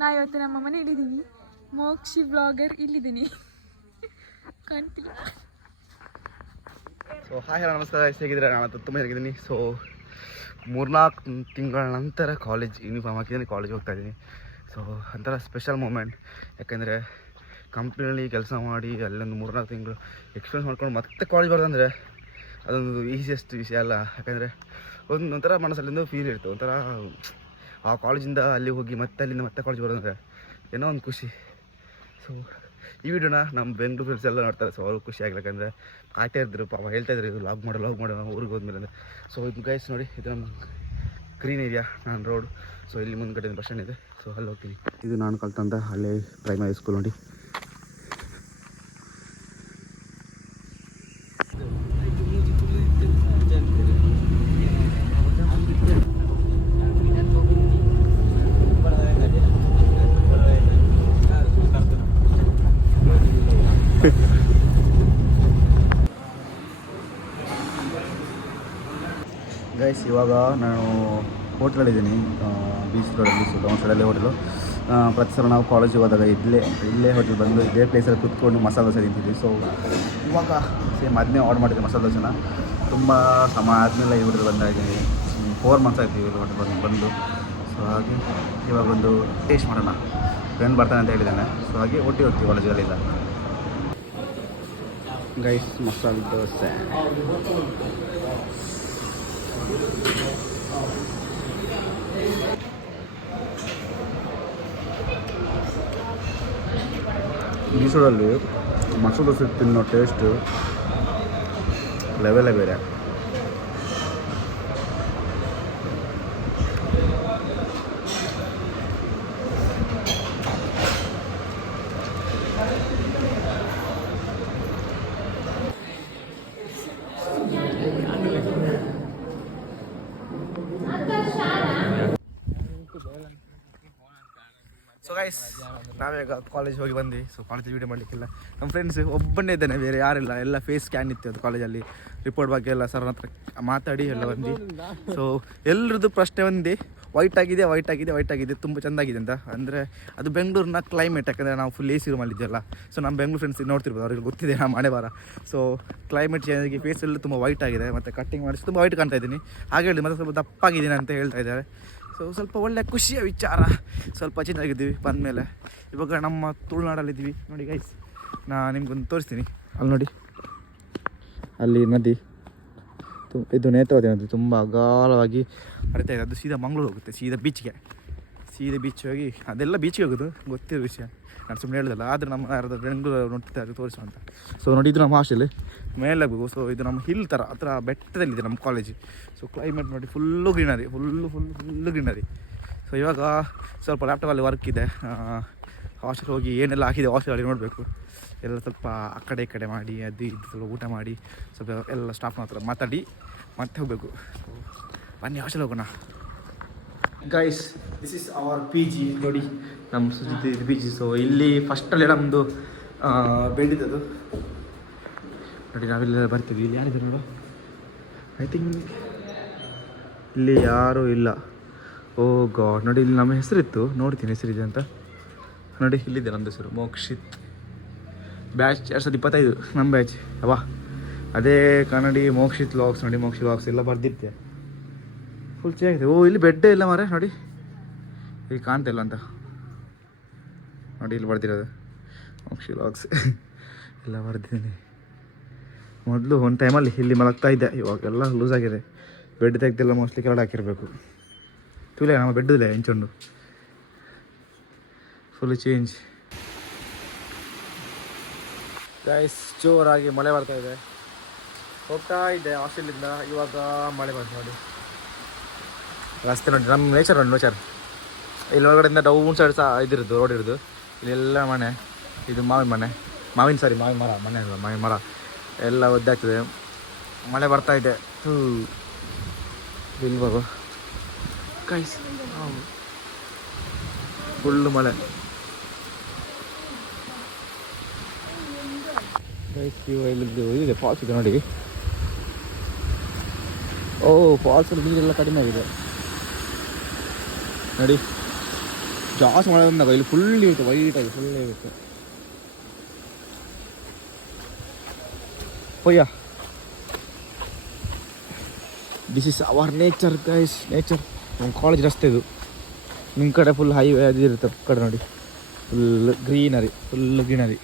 ನಾ ಇವತ್ತು ನಮ್ಮ ಮನೆ ಇಲ್ಲಿದ್ದೀನಿ. ಮೋಕ್ಷಿ ಬ್ಲಾಗರ್ ಇಲ್ಲಿದ್ದೀನಿ, ಕಾಣ್ತಿಲ್ಲ. ಸೊ ಹಾಯ್ ನಮಸ್ಕಾರ, ಹೇಗಿದ್ರೆ ನಾನು ತುಂಬ ಹೇಗಿದ್ದೀನಿ. ಸೊ 3-4 ತಿಂಗಳ ನಂತರ ಕಾಲೇಜ್ ಯೂನಿಫಾರ್ಮ್ ಹಾಕಿದ್ದೀನಿ, ಕಾಲೇಜ್ ಹೋಗ್ತಾ ಇದ್ದೀನಿ. ಸೊ ಒಂಥರ ಸ್ಪೆಷಲ್ ಮೂಮೆಂಟ್. ಯಾಕೆಂದರೆ ಕಂಪ್ನಿಯಲ್ಲಿ ಕೆಲಸ ಮಾಡಿ ಅಲ್ಲೊಂದು 3-4 ತಿಂಗಳು ಎಕ್ಸ್ಪೀರಿಯನ್ಸ್ ಮಾಡ್ಕೊಂಡು ಮತ್ತೆ ಕಾಲೇಜ್ ಬರೋದಂದರೆ ಅದೊಂದು ಈಸಿಯೆಸ್ಟ್ ವಿಷಯ ಅಲ್ಲ. ಯಾಕೆಂದರೆ ಒಂಥರ ಮನಸ್ಸಲ್ಲಿಂದ ಫೀಲ್ ಇರ್ತದೆ, ಒಂಥರ ಆ ಕಾಲೇಜಿಂದ ಅಲ್ಲಿ ಹೋಗಿ ಮತ್ತೆ ಅಲ್ಲಿಂದ ಮತ್ತೆ ಕಾಲೇಜ್ ಬರೋದಂದರೆ ಏನೋ ಒಂದು ಖುಷಿ. ಸೊ ಈ ವಿಡಿಯೋನ ನಮ್ಮ ಬೆಂಗಳೂರು ಫ್ರೆಂಡ್ಸ್ ಎಲ್ಲ ನೋಡ್ತಾರೆ. ಸೊ ಅವ್ರಿಗೆ ಖುಷಿ ಆಗಿಲ್ಲ, ಯಾಕಂದರೆ ಕಾಯ್ತಾ ಇದ್ರು, ಪಾಪ ಹೇಳ್ತಾ ಇದ್ರು ಇದು ಲಾಗ್ ಮಾಡೋ ನಾವು ಊರಿಗೆ ಹೋದ್ಮೇಲೆ ಅಂದರೆ. ಸೊ ಇದು ಗೈಸ್ ನೋಡಿ, ಇದು ನಮ್ಮ ಗ್ರೀನ್ ಏರಿಯಾ, ನಾನು ರೋಡ್. ಸೊ ಇಲ್ಲಿ ಮುಂದ್ಗಡೆ ಬಸ್ ಸ್ಟ್ಯಾಂಡ್ ಇದೆ, ಸೊ ಅಲ್ಲಿ ಹೋಗ್ತೀನಿ. ಇದು ನಾನು ಕಲ್ತಂತ ಹಳೆ ಪ್ರೈಮರಿ ಸ್ಕೂಲ್ ನೋಡಿ. ಗೈಸ್ ಇವಾಗ ನಾನು ಹೋಟ್ಲಲ್ಲಿದ್ದೀನಿ, ಬೀಚ್ ರೋಡಲ್ಲಿ. ಸೊ ಡೌನ್ ಸೈಡಲ್ಲೇ ಹೋಟೆಲು. ಪ್ರತಿ ಸಲ ನಾವು ಕಾಲೇಜಿಗೆ ಹೋದಾಗ ಇಲ್ಲೇ ಹೋಟೆಲ್ ಬಂದು ಇದೇ ಪ್ಲೇಸಲ್ಲಿ ಕುತ್ಕೊಂಡು ಮಸಾಲೆ ದೋಸೆ ತಿಂತಿದ್ವಿ. ಸೊ ಇವಾಗ ಸೇಮ್ ಅದನ್ನೇ ಆರ್ಡರ್ ಮಾಡಿದ್ದೆ ಮಸಾಲೆ ದೋಸೆನ. ತುಂಬ ಸಮಯ ಆದಮೇಲೆ ಈ ಹೋಟೆಲ್ ಬಂದಾಗಿದ್ದೀನಿ. 4 ಮಂತ್ಸ್ ಆಯ್ತು ಇವರು ಹೋಟೆಲ್ ಬಂದು. ಸೊ ಹಾಗೆ ಇವಾಗ ಒಂದು ಟೇಸ್ಟ್ ಮಾಡೋಣ. ಫ್ರೆಂಡ್ ಬರ್ತಾನೆ ಅಂತ ಹೇಳಿದ್ದಾನೆ. ಸೊ ಹಾಗೆ ಹೋಗ್ತೀವಿ ಕಾಲೇಜಲ್ಲಿಂದ. ಗೈಸ್ ಮಸಾಲೆ ದೋಸೆ ಮೈಸೂರಲ್ಲಿ ಮಸಾಲೆ ದೋಸೆ ತಿನ್ನೋ ಟೇಸ್ಟು ಲೆವೆಲೇ ಬೇರೆ. ಸೊ ಗೈಸ್ ನಾವೀಗ ಕಾಲೇಜ್ ಹೋಗಿ ಬಂದ್ವಿ. ಸೊ ಕಾಲೇಜ್ ವೀಡಿಯೋ ಮಾಡಲಿಕ್ಕಿಲ್ಲ, ನಮ್ಮ ಫ್ರೆಂಡ್ಸ್ ಒಬ್ಬನೇ ಇದ್ದಾನೆ, ಬೇರೆ ಯಾರಿಲ್ಲ. ಎಲ್ಲ ಫೇಸ್ ಸ್ಕ್ಯಾನ್ ಇತ್ತು ಅದು ಕಾಲೇಜಲ್ಲಿ. ರಿಪೋರ್ಟ್ ಬಗ್ಗೆ ಎಲ್ಲ ಸರ್ ಹತ್ರ ಮಾತಾಡಿ ಎಲ್ಲ ಬಂದು. ಸೊ ಎಲ್ರದ್ದು ಪ್ರಶ್ನೆ ಒಂದೇ, ವೈಟ್ ಆಗಿದೆ ತುಂಬ ಚೆಂದಾಗಿದೆ ಅಂತ. ಅಂದರೆ ಅದು ಬೆಂಗಳೂರಿನ ಕ್ಲೈಮೇಟ್, ಯಾಕಂದರೆ ನಾವು ಫುಲ್ AC ರೂಮಲ್ಲಿ ಇದ್ದೆಲ್ಲ. ಸೊ ನಮ್ಮ ಬೆಂಗಳೂರು ಫ್ರೆಂಡ್ಸ್ ನೋಡ್ತಿರ್ಬೋದು, ಅವ್ರಿಗೆ ಗೊತ್ತಿದೆ ನಮ್ಮ ಮನೆ ಬಾರ. ಸೊ ಕ್ಲೈಮೇಟ್ ಚೇಂಜ್ ಆಗಿ ಫೇಸಲ್ಲಿ ತುಂಬ ವೈಟ್ ಆಗಿದೆ, ಮತ್ತು ಕಟ್ಟಿಂಗ್ ಮಾಡಿಸಿ ತುಂಬ ವೈಟ್ ಕಾಣ್ತಾ ಇದ್ದೀನಿ. ಹಾಗೆ ಹೇಳಿ ಮತ್ತು ಸ್ವಲ್ಪ ದಪ್ಪಾಗಿದ್ದೀನಿ ಅಂತ ಹೇಳ್ತಾ ಇದ್ದಾರೆ. ಸೊ ಸ್ವಲ್ಪ ಒಳ್ಳೆ ಖುಷಿಯ ವಿಚಾರ. ಸ್ವಲ್ಪ ಚೇಂಜ್ ಆಗಿದ್ದೀವಿ ಬಂದಮೇಲೆ. ಇವಾಗ ನಮ್ಮ ತುಳುನಾಡಲ್ಲಿದ್ದೀವಿ ನೋಡಿ ಗೈಸ್. ನಾನು ನಿಮ್ಗೊಂದು ತೋರಿಸ್ತೀನಿ. ಅಲ್ಲಿ ನೋಡಿ, ಅಲ್ಲಿ ನದಿ, ಇದು ನೇತ್ರಾವತಿ ನದಿ, ತುಂಬ ಅಗಾಲವಾಗಿ ಹರಿತಾ ಇದೆ. ಅದು ಸೀದಾ ಮಂಗಳೂರು ಹೋಗುತ್ತೆ, ಸೀದಾ ಬೀಚ್ ಹೋಗಿ ಅದೆಲ್ಲ ಬೀಚಿಗೆ ಹೋಗೋದು ಗೊತ್ತಿರೋ ವಿಷಯ, ನಾನು ಸುಮ್ಮನೆ ಹೇಳೋದಲ್ಲ. ಆದರೆ ನಮ್ಮ ಯಾರಾದ್ರೂ ಬೆಂಗಳೂರು ನೋಡ್ತಾ ಅದು ತೋರಿಸು ಅಂತ. ಸೊ ನೋಡಿ, ಇದು ನಮ್ಮ ಹಾಸ್ಟೆಲ್ ಮೇಲೆ ಹೋಗು. ಸೊ ಇದು ನಮ್ಮ ಹಿಲ್ ಥರ ಹತ್ರ ಬೆಟ್ಟದಲ್ಲಿದೆ ನಮ್ಮ ಕಾಲೇಜ್. ಸೊ ಕ್ಲೈಮೇಟ್ ನೋಡಿ, ಫುಲ್ಲು ಗ್ರೀನರಿ. ಸೊ ಇವಾಗ ಸ್ವಲ್ಪ ಲ್ಯಾಪ್ಟಾಪಲ್ಲಿ ವರ್ಕ್ ಇದೆ. ಹಾಸ್ಟೆಲ್ ಹೋಗಿ ಏನೆಲ್ಲ ಹಾಕಿದೆ ಹಾಸ್ಟೆಲಲ್ಲಿ ನೋಡಬೇಕು. ಎಲ್ಲ ಸ್ವಲ್ಪ ಆ ಕಡೆ ಈ ಕಡೆ ಮಾಡಿ ಅದು ಇದು ಸ್ವಲ್ಪ ಊಟ ಮಾಡಿ ಸ್ವಲ್ಪ ಎಲ್ಲ ಸ್ಟಾಫ್ನ ಹತ್ರ ಮಾತಾಡಿ ಮತ್ತೆ ಹೋಗಬೇಕು. ಬನ್ನಿ ಹಾಸ್ಟೆಲ್ ಹೋಗೋಣ. Guys this is hour PG ನೋಡಿ, ನಮ್ಮ ಸುಜಿತ್ PG. ಸೊ ಇಲ್ಲಿ ಫಸ್ಟಲ್ಲೇ ನಮ್ಮದು ಬೆಡ್ ಇದ್ದದು ನೋಡಿ. ನಾವೆಲ್ಲ ಬರ್ತೀವಿ. ಇಲ್ಲಿ ಯಾರಿದೆ ನೋಡು, ಐ ಥಿಂಕ್ ಇಲ್ಲಿ ಯಾರೂ ಇಲ್ಲ. ಓ ಗಾಡ್, ನೋಡಿ ಇಲ್ಲಿ ನಮ್ಮ ಹೆಸರಿತ್ತು, ನೋಡ್ತೀನಿ ಹೆಸರಿದೆ ಅಂತ. ನೋಡಿ ಇಲ್ಲಿದೆ ನಮ್ಮದು ಹೆಸರು, ಮೋಕ್ಷಿತ್. ಬ್ಯಾಚ್ 2025 ನಮ್ಮ ಬ್ಯಾಚ್. ಅವಾ ಅದೇ ಕನ್ನಡಿ ಮೋಕ್ಷಿತ್ ಲಾಗ್ಸ್ ನೋಡಿ, ಮೋಕ್ಷಿತ್ ಲಾಗ್ಸ್ ಎಲ್ಲ ಬರ್ದಿತ್ತೆ. ಫುಲ್ ಚೆನ್ನಾಗಿದೆ. ಓ ಇಲ್ಲಿ ಬೆಡ್ಡೇ ಇಲ್ಲ ಮಾರೆ, ನೋಡಿ ಇಲ್ಲಿ ಕಾಣ್ತಾ ಇಲ್ಲ ಅಂತ ನೋಡಿ. ಇಲ್ಲಿ ಬರ್ದಿರೋದು ಮೋಕ್ಷಿತ್ ಲಾಗ್ಸ್ ಎಲ್ಲ ಬರ್ದಿದ್ದೀನಿ. ಮೊದಲು ಒಂದು ಟೈಮಲ್ಲಿ ಇಲ್ಲಿ ಮಲಗ್ತಾ ಇದ್ದೆ, ಇವಾಗೆಲ್ಲ ಲೂಸ್ ಆಗಿದೆ. ಬೆಡ್ ತೆಗ್ದೆಲ್ಲ ಮೋಸ್ಟ್ಲಿ ಕೆಳಗಡೆ ಹಾಕಿರಬೇಕು. ತುಲೆ ನಮ್ಮ ಬೆಡ್ಡಿಲ್ಲ ಹೆಂಚೊಂಡು, ಫುಲ್ ಚೇಂಜ್. ಗೈಸ್ ಜೋರಾಗಿ ಮಳೆ ಬರ್ತಾ ಇದೆ. ಹೋಗ್ತಾ ಇದ್ದೆ ಹಾಸ್ಟೆಲಿಂದ, ಇವಾಗ ಮಳೆ ಬಂತು ನೋಡಿ. ರಸ್ತೆ ನೋಡಿ, ನಮ್ಮ ನೇಚರ್ ನೋಡಿ, ಇಲ್ಲಿ ಒಳಗಡೆಯಿಂದ ಡೌನ್ ಸೈಡ್ ಸಹ ಇದಿರೋದು ರೋಡ್ ಇರೋದು. ಇಲ್ಲೆಲ್ಲ ಮನೆ, ಇದು ಮಾವಿನ ಮರ, ಮನೆ ಅಲ್ಲ ಮಾವಿನ ಮರ ಎಲ್ಲ ಒದ್ದಾಗ್ತದೆ. ಮಳೆ ಬರ್ತಾ ಇದೆ. ಇಲ್ವಾಗ ಗೈಸ್ ಫುಲ್ಲು ಮಳೆ. ಗೈಸ್ ಇಲ್ಲಿದ್ದು ಇದಿದೆ, ಫಾಲ್ಸ್ ಇದೆ ನೋಡಿ. ಓ ಫಾಲ್ಸಲ್ಲಿ ನೀರೆಲ್ಲ ಕಡಿಮೆ ಆಗಿದೆ ನೋಡಿ. ಜಾಸ್ತಿ ಮಳೆ ಬಂದಾಗ ಇಲ್ಲಿ ಫುಲ್ ಇರುತ್ತೆ, ವೈಟಾಗಿ ಫುಲ್ ಇರುತ್ತೆ. ಓಯ್ಯ, this is our nature guys, nature. ನಮ್ಮ ಕಾಲೇಜ್ ರಸ್ತೆ ಇದು. ನಿಮ್ಮ ಕಡೆ ಫುಲ್ ಹೈವೇ ಅದು ಇರುತ್ತೆ ಕಡೆ ನೋಡಿ, ಫುಲ್ ಗ್ರೀನರಿ.